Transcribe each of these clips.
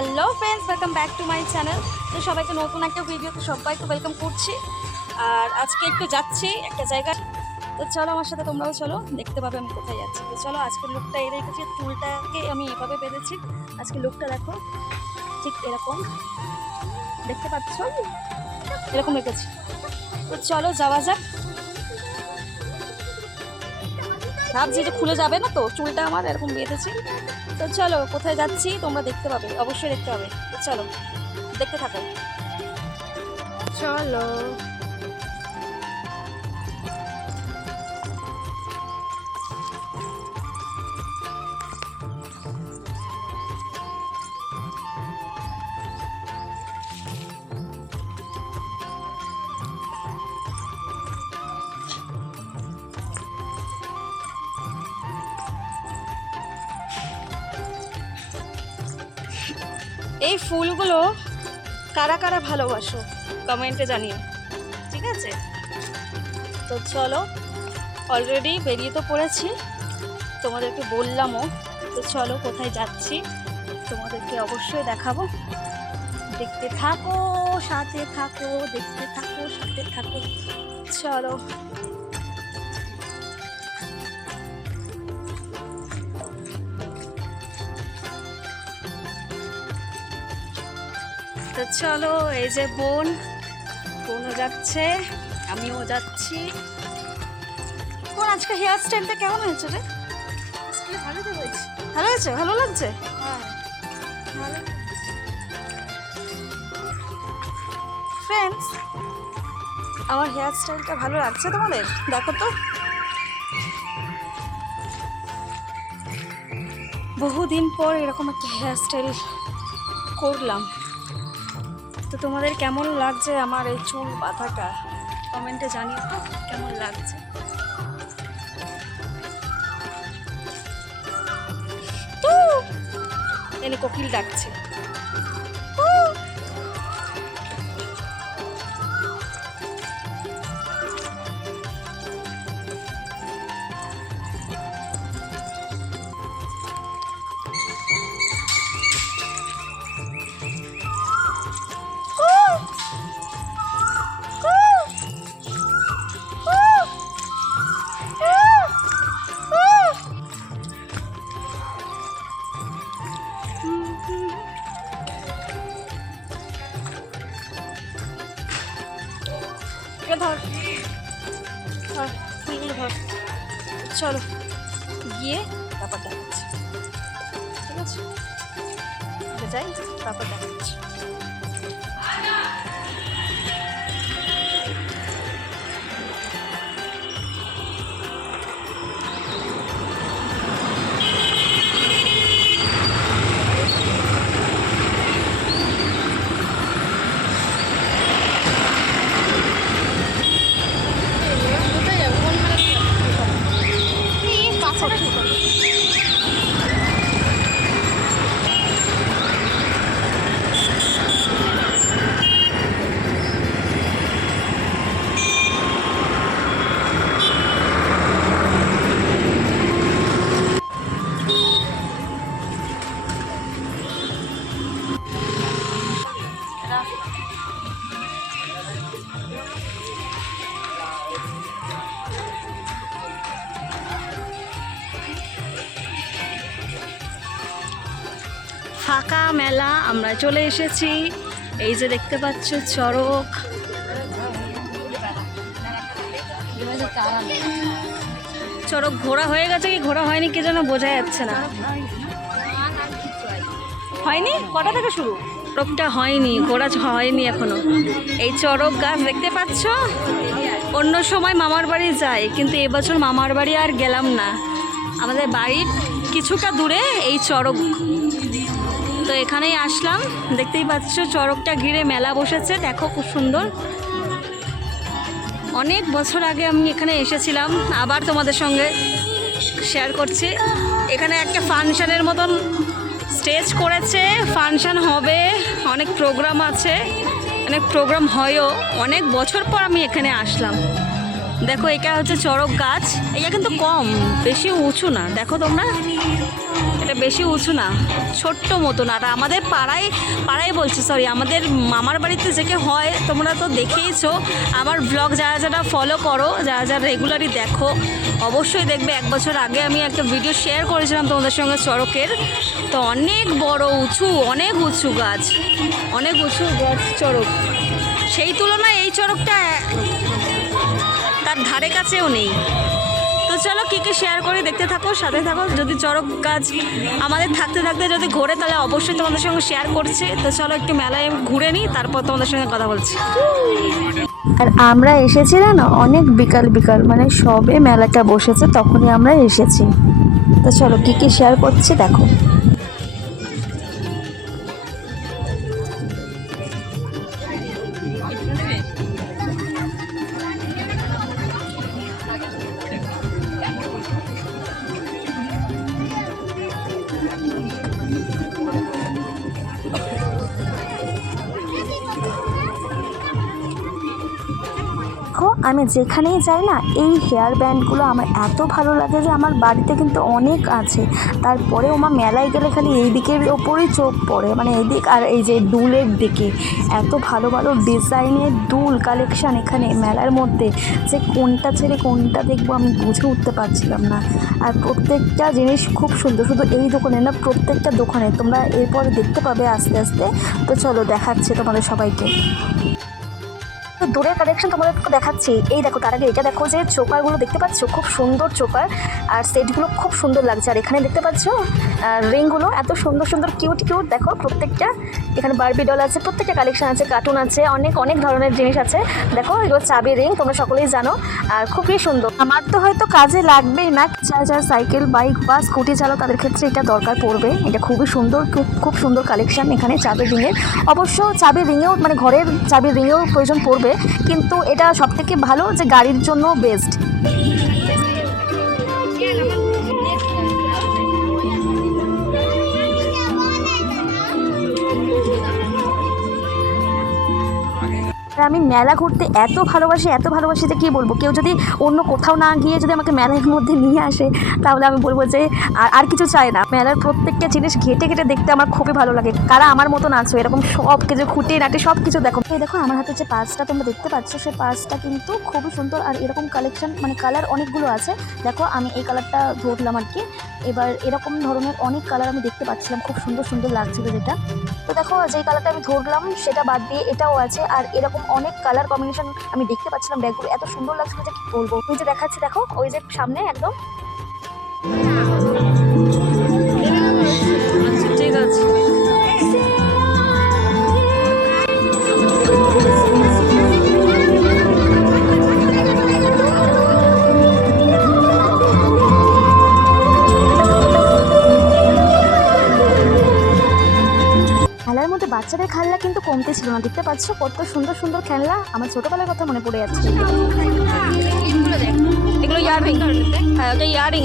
Hello friends welcome back to my channel তো সবাইকে নতুন একটা ভিডিওতে সবাইকে ওয়েলকাম করছি। আর আজকে একটু যাচ্ছি একটা জায়গায়। তো চলো আমার সাথে তোমরাও চলো, দেখতে পাবে আমি কোথায় যাচ্ছি। তো চলো আজকের লুকটা এই রেখেছি চুলটাকে আমি এভাবে বেঁধেছি। আজকে লুকটা দেখো, ঠিক এরকম। দেখতে পাচ্ছ? এরকম রেখেছি। তো চলো যাওয়া যাক। ভাবছি যে খুলে যাবে না তো? চুলটা আমার এরকম বেঁধেছি। তো চলো কোথায় যাচ্ছি তোমরা দেখতে পাবে অবশ্যই দেখতে পাবে। চলো দেখতে থাকো। চলো। এই ফুলগুলো কারা কারা ভালোবাসো? কমেন্টে জানিও। ঠিক আছে? তো চলো অলরেডি বেরিয়ে তো পড়েছি। তোমাদেরকে বললামও, তো চলো কোথায় যাচ্ছি? তোমাদেরকে অবশ্যই দেখাবো। দেখতে থাকো, সাথে থাকো, দেখতে থাকো, সাথে থাকো। চলো। তো চলো এই যে বোন। বোনও যাচ্ছে আমিও যাচ্ছি। বোন আজকে হেয়ার স্টাইলটা কেমন হয়েছে রে? ভালো তো হয়েছে। ভালো হয়েছে? ভালো লাগছে? হ্যাঁ ভালো ফ্রেন্ডস আমার হেয়ার স্টাইলটা ভালো লাগছে তোমাদের? দেখো তো। বহুদিন পর এরকম একটা হেয়ার স্টাইল করলাম। তোমাদের কেমন লাগছে আমার এই চুল বাঁধাটা? কমেন্টে জানিয়ে তো, কেমন লাগছে? এনে কোকিল ডাকছে। ধর। ধর ফুলগুলো ধর। চলো গিয়ে তারপর দেখাচ্ছি। ঠিক আছে? যাই তারপর দেখাচ্ছি। ফাঁকা মেলা, আমরা চলে এসেছি। এই যে দেখতে পাচ্ছ চড়ক। চড়ক ঘোরা হয়ে গেছে কি ঘোরা হয়নি কে যেন বোঝা যাচ্ছে না। হয়নি? কটা থেকে শুরু? চড়কটা হয়নি, ঘোরা হয়নি এখনও। এই চড়ক গাছ দেখতে পাচ্ছ? অন্য সময় মামার বাড়ি যাই, কিন্তু এবছর মামার বাড়ি আর গেলাম না। আমাদের বাড়ির কিছুটা দূরে এই চড়ক। তো এখানেই আসলাম। দেখতেই পাচ্ছ চড়কটা ঘিরে মেলা বসেছে। দেখো খুব সুন্দর। অনেক বছর আগে আমি এখানে এসেছিলাম। আবার তোমাদের সঙ্গে শেয়ার করছি। এখানে একটা ফাংশানের মতন স্টেজ করেছে। ফাংশান হবে। অনেক প্রোগ্রাম আছে। অনেক প্রোগ্রাম হয়ও। অনেক বছর পর আমি এখানে আসলাম। দেখো, এটা হচ্ছে চড়ক গাছ। এটা কিন্তু কম, বেশি উঁচু না। দেখো তোমরা, এটা বেশি উঁচু না, ছোট্ট মতো না। আর আমাদের পাড়ায় পাড়ায় বলছি সরি আমাদের মামার বাড়িতে যেকে হয়, তোমরা তো দেখেইছো। আমার ব্লগ যারা যারা ফলো করো, যারা যারা রেগুলারই দেখো, অবশ্যই দেখবে। এক বছর আগে আমি একটা ভিডিও শেয়ার করেছিলাম তোমাদের সঙ্গে চড়কের। তো অনেক বড়, উঁচু, অনেক উঁচু গাছ, অনেক উঁচু গাছ চড়ক। সেই তুলনায় এই চড়কটা তার ধারে কাছেও নেই। তো চলো কী কী শেয়ার করে দেখতে থাকো, সাথে থাকো। যদি চড়ক গাছ আমাদের থাকতে থাকতে যদি ঘোরে, তাহলে অবশ্যই তোমাদের সঙ্গে শেয়ার করছি। তো চলো একটু মেলায় ঘুরে নিই, তারপর তোমাদের সঙ্গে কথা বলছি। আর আমরা এসেছিলাম না অনেক বিকাল বিকাল মানে সবে মেলাটা বসেছে, তখনই আমরা এসেছি। তো চলো কী কী শেয়ার করছি দেখো। যেখানেই যাই না, এই হেয়ার ব্যান্ডগুলো আমার এত ভালো লাগে যে আমার বাড়িতে কিন্তু অনেক আছে। তারপরে ওমা মেলায় গেলে খালি এই দিকের ওপরেই চোখ পড়ে মানে এদিক আর এই যে দুলের দিকে। এত ভালো ভালো ডিজাইনের দুল কালেকশান এখানে মেলার মধ্যে, যে কোনটা ছেড়ে কোনটা দেখব আমি বুঝে উঠতে পারছিলাম না। আর প্রত্যেকটা জিনিস খুব সুন্দর, শুধু এই দোকানে না, প্রত্যেকটা দোকানে তোমরা এরপরে দেখতে পাবে আস্তে আস্তে। তো চলো দেখাচ্ছে তোমাদের সবাইকে। তো দূরের কালেকশন তোমাদেরকে দেখাচ্ছি। এই দেখো, তার আগে এটা দেখো যে চোকারগুলো দেখতে পাচ্ছ? খুব সুন্দর চোকার। আর সেটগুলো খুব সুন্দর লাগছে। আর এখানে দেখতে পাচ্ছ রিংগুলো এত সুন্দর সুন্দর কিউট কিউট দেখো, প্রত্যেকটা, এখানে বারবি ডল আছে, প্রত্যেকটা কালেকশন আছে কার্টুন আছে, অনেক অনেক ধরনের জিনিস আছে। দেখো, এগুলো চাবি রিং তোমরা সকলেই জানো। আর খুবই সুন্দর। আমার তো হয়তো কাজে লাগবেই না যার যার সাইকেল বাইক বা স্কুটি চালাও, তাদের ক্ষেত্রে এটা দরকার পড়বে। এটা খুবই সুন্দর, খুব খুব সুন্দর কালেকশন এখানে চাবির রিংয়ের অবশ্য চাবির রিংয়েও মানে ঘরের চাবির রিংয়েও প্রয়োজন পড়বে। কিন্তু এটা সবথেকে ভালো যে গাড়ির জন্য বেস্ট আর আমি মেলা ঘুরতে এত ভালোবাসি এত ভালোবাসি যে কী বলব? কেউ যদি অন্য কোথাও না গিয়ে যদি আমাকে মেলার মধ্যে নিয়ে আসে, তাহলে আমি বলব যে আর আর কিছু চাই না। মেলার প্রত্যেকটা জিনিস ঘেটে ঘেটে দেখতে আমার খুবই ভালো লাগে। কারা আমার মতন আছো? এরকম সব কিছু খুঁটে নাটে সব কিছু দেখো। এই দেখো, আমার হাতে যে পার্সটা তোমরা দেখতে পাচ্ছ সেই পার্সটা কিন্তু খুবই সুন্দর। আর এরকম কালেকশন মানে কালার অনেকগুলো আছে। দেখো, আমি এই কালারটা ধরলাম আর কি। এবার এরকম ধরনের অনেক কালার আমি দেখতে পাচ্ছিলাম, খুব সুন্দর সুন্দর লাগছিল যেটা। তো দেখো, যেই কালারটা আমি ধরলাম, সেটা বাদ দিয়ে এটাও আছে। আর এরকম অনেক কালার কম্বিনেশন আমি দেখতে পাচ্ছিলাম ব্যাগগুলো এত সুন্দর লাগছিল যে কি বলব? ওই যে দেখাচ্ছি, দেখো, ওই যে সামনে একদম। আচ্ছা ঠিক আছে। বাচ্চাদের খেলনা কিন্তু কমতে ছিল না। দেখতে পাচ্ছ কত সুন্দর সুন্দর খেলনা। আমার ছোটবেলার কথা মনে পড়ে যাচ্ছে। এগুলো দেখ। এগুলো ইয়ারিং হ্যাঁ এটা ইয়ারিং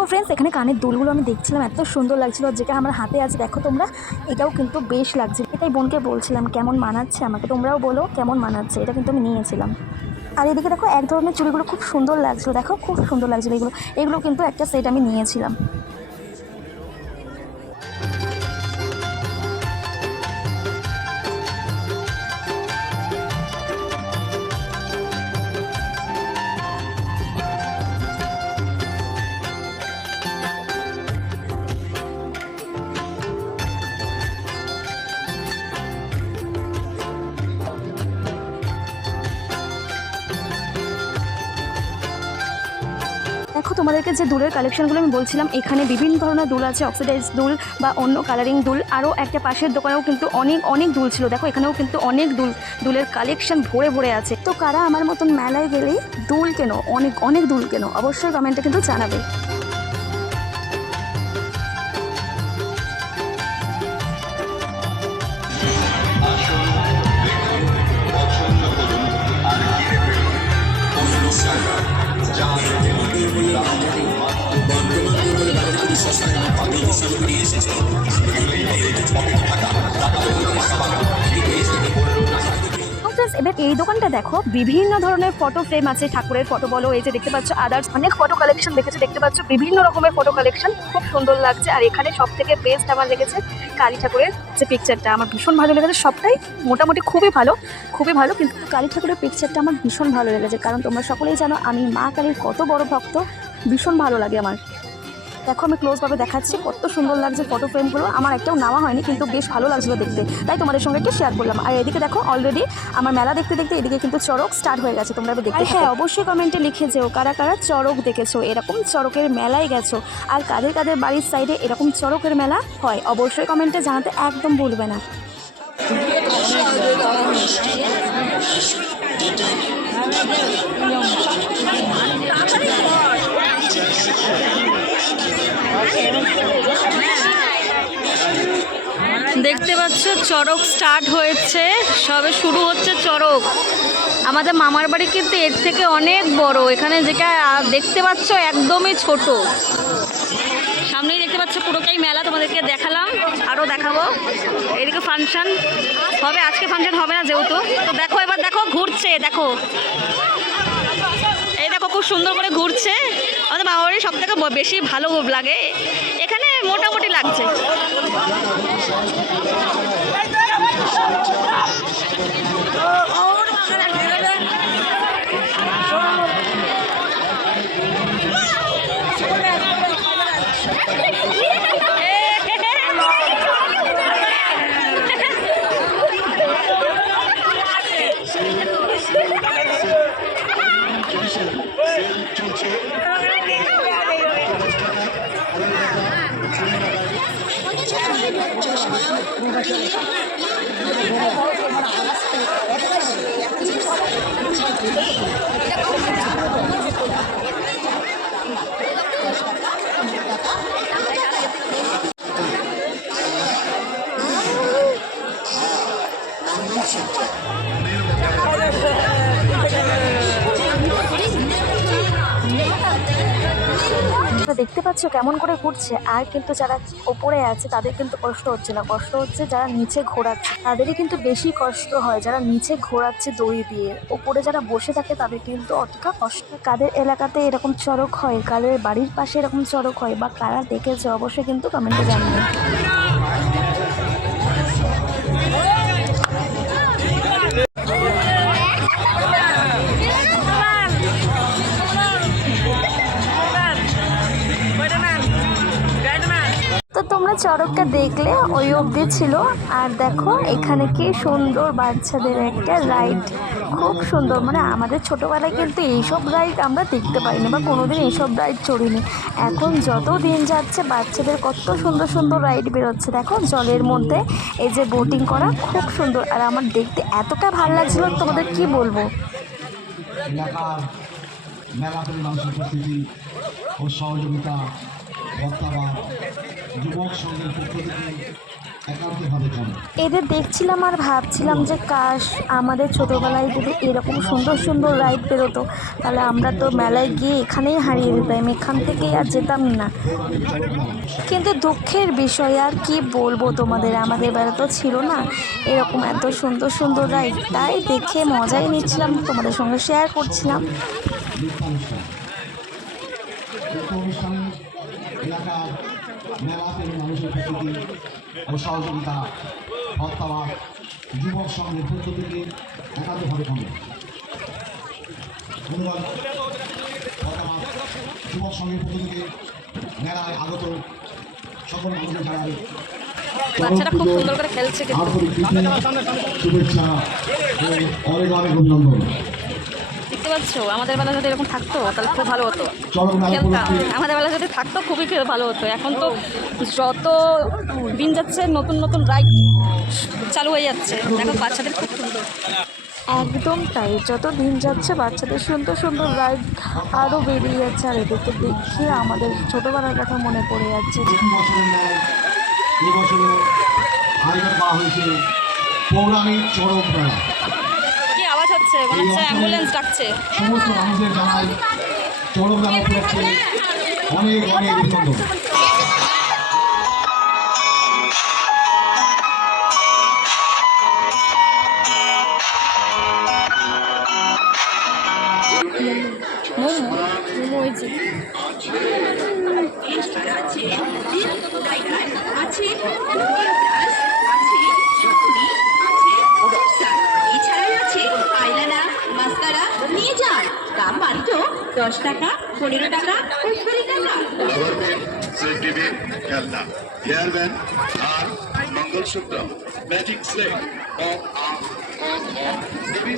দেখো ফ্রেন্ডস এখানে কানের দুলগুলো আমি দেখছিলাম, এত সুন্দর লাগছিল। যেটা আমার হাতে আছে, দেখো তোমরা, এটাও কিন্তু বেশ লাগছে এটাই বোনকে বলছিলাম, কেমন মানাচ্ছে আমাকে? তোমরাও বলো, কেমন মানাচ্ছে? এটা কিন্তু আমি নিয়েছিলাম। আর এদিকে দেখো, এক ধরনের চুড়িগুলো খুব সুন্দর লাগছিল। দেখো, খুব সুন্দর লাগছিল এগুলো। এগুলো কিন্তু একটা সেট আমি নিয়েছিলাম। তোমাদেরকে যে দুলের কালেকশনগুলো আমি বলছিলাম, এখানে বিভিন্ন ধরনের দুল আছে অক্সিডাইজ দুল বা অন্য কালারিং দুল। আরও একটা পাশের দোকানেও কিন্তু অনেক অনেক দুল ছিল। দেখো, এখানেও কিন্তু অনেক দুল, দুলের কালেকশন ভরে ভরে আছে। তো কারা আমার মতন মেলায় গেলেই দুল কেন? অনেক অনেক দুল কেন? অবশ্যই কমেন্টে কিন্তু জানাবে। এবার এই দোকানটা দেখো। বিভিন্ন ধরনের ফটো ফ্রেম আছে, ঠাকুরের ফটো বলো, এই যে দেখতে পাচ্ছ আদার্স অনেক ফটো কালেকশন দেখেছ, দেখতে পাচ্ছ বিভিন্ন রকমের ফটো কালেকশন খুব সুন্দর লাগছে। আর এখানে সব থেকে বেস্ট আমার লেগেছে কালী ঠাকুরের যে পিকচারটা আমার ভীষণ ভালো লেগেছে, সবটাই মোটামুটি খুবই ভালো খুবই ভালো, কিন্তু কালী ঠাকুরের পিকচারটা আমার ভীষণ ভালো লেগেছে, কারণ তোমরা সকলেই জানো, আমি মা কালীর কত বড় ভক্ত, ভীষণ ভালো লাগে আমার। দেখো আমি ক্লোজভাবে দেখাচ্ছি কত সুন্দর লাগছে ফটো ফ্রেমগুলো আমার একটাও নেওয়া হয়নি কিন্তু বেশ ভালো লাগছিল দেখতে। তাই তোমাদের সঙ্গে একটু শেয়ার করলাম। আর এদিকে দেখো অলরেডি আমার মেলা দেখতে দেখতে এদিকে কিন্তু চড়ক স্টার্ট হয়ে গেছে তোমরা দেখতে হ্যাঁ অবশ্যই কমেন্টে লিখে যেও কারা কারা চড়ক দেখেছ এরকম চড়কের মেলায় গেছো আর কাদের কাদের বাড়ির সাইডে এরকম চড়কের মেলা হয় অবশ্যই কমেন্টে জানাতে একদম ভুলবে না। দেখতে পাচ্ছ, চড়ক স্টার্ট হয়েছে। সবে শুরু হচ্ছে চড়ক। আমাদের মামার বাড়ি কিন্তু এর থেকে অনেক বড়। এখানে যেটা দেখতে পাচ্ছ, একদমই ছোট। সামনেই দেখতে পাচ্ছ, পুরোটাই মেলা। তোমাদেরকে দেখালাম আরও দেখাবো। এদিকে ফাংশন হবে, আজকে ফাংশন হবে না যেহেতু। তো দেখো, এবার দেখো, ঘুরছে দেখো দেখো। খুব সুন্দর করে ঘুরছে। আমাদের মামার বাড়ি সব থেকে বেশি ভালো লাগে। এখানে মোটামুটি লাগছে। 我 就 দেখতে পাচ্ছ কেমন করে ঘুরছে? আর কিন্তু যারা ওপরে আছে, তাদের কিন্তু কষ্ট হচ্ছে না। কষ্ট হচ্ছে যারা নিচে ঘোরাচ্ছে। তাদেরই কিন্তু বেশি কষ্ট হয় যারা নিচে ঘোরাচ্ছে দড়ি দিয়ে। ওপরে যারা বসে থাকে, তাদের কিন্তু অতটা কষ্ট কাদের এলাকাতে এরকম চড়ক হয়? কাদের বাড়ির পাশে এরকম চড়ক হয়? বা কারা দেখেছে? অবশ্যই কিন্তু কমেন্টে জানাবে তোমরা চড়কটা দেখলে ওই অবধি ছিল। আর দেখো, এখানে কি সুন্দর বাচ্চাদের একটা রাইড খুব সুন্দর। মানে আমাদের ছোটোবেলায় কিন্তু এইসব রাইড আমরা দেখতে পাইনি বা কোনোদিন এইসব রাইড চড়িনি। এখন যত দিন যাচ্ছে, বাচ্চাদের কত সুন্দর সুন্দর রাইড বেরোচ্ছে। দেখো, জলের মধ্যে এই যে বোটিং করা খুব সুন্দর। আর আমার দেখতে এতটা ভালো লাগছিল, তোমাদের কি বলব? মেলা উপস্থিতি ও সহযোগিতা থেকে এদের দেখছিলাম আর ভাবছিলাম যে, কাশ, আমাদের ছোটোবেলায় যদি এরকম সুন্দর সুন্দর রাইড বেরোতো, তাহলে আমরা তো মেলায় গিয়ে এখানেই হারিয়ে যেতাম, এখান থেকেই আর যেতাম না। কিন্তু দুঃখের বিষয়, আর কি বলব তোমাদের? আমাদের বেলা তো ছিল না। এরকম এত সুন্দর সুন্দর রাইড তাই দেখে মজাই নিচ্ছিলাম, তোমাদের সঙ্গে শেয়ার করছিলাম। ও সহযোগিতা হত্যাবাদ যুবক সঙ্গের পক্ষ থেকে একান্তভাবে কমে ধন্যবাদ হত্যাবাদ যুবক সঙ্গের পক্ষ থেকে মেলায় আগত সকল মানুষের বাচ্চারা খুব সুন্দর করে খেলছে শুভেচ্ছা অনেক অনেক অভিনন্দন। পাচ্ছ আমাদের বেলা যদি এরকম থাকতো? তাহলে খুব ভালো হতো। খেলতাম। আমাদের বেলা যদি থাকতো খুবই ভালো হতো। এখন তো যত দিন যাচ্ছে নতুন নতুন রাইড চালু হয়ে যাচ্ছে। দেখো বাচ্চাদের খুব সুন্দর। একদম তাই। যত দিন যাচ্ছে বাচ্চাদের সুন্দর সুন্দর রাইড আরও বেরিয়ে যাচ্ছে। আর এদেরকে দেখে আমাদের ছোটোবেলার কথা মনে পড়ে যাচ্ছে। পৌরাণিক চরম হচ্ছে মনে হচ্ছে অ্যাম্বুলেন্স ডাকছে। সমস্ত মানুষদের জানাই চরম মেলা উপলক্ষে অনেক অনেক অভিনন্দন। মোমো মোমো হয়েছে দশ টাকা পনেরো টাকা ও কুড়ি টাকা। আর মঙ্গলসূত্র ম্যাজিক স্লেট ও দেখো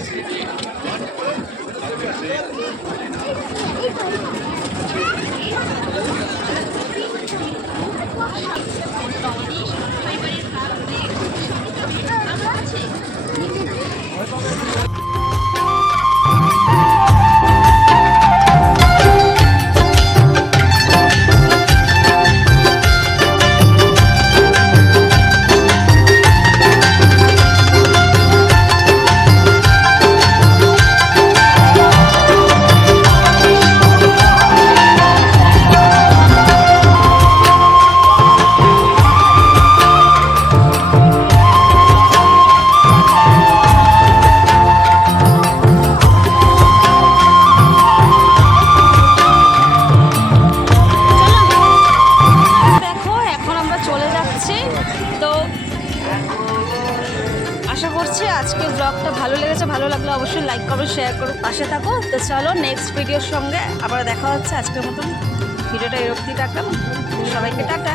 দেখা হচ্ছে আজকের মতন। ভিডিওটা এরকম টাকা সবাইকে টাটা।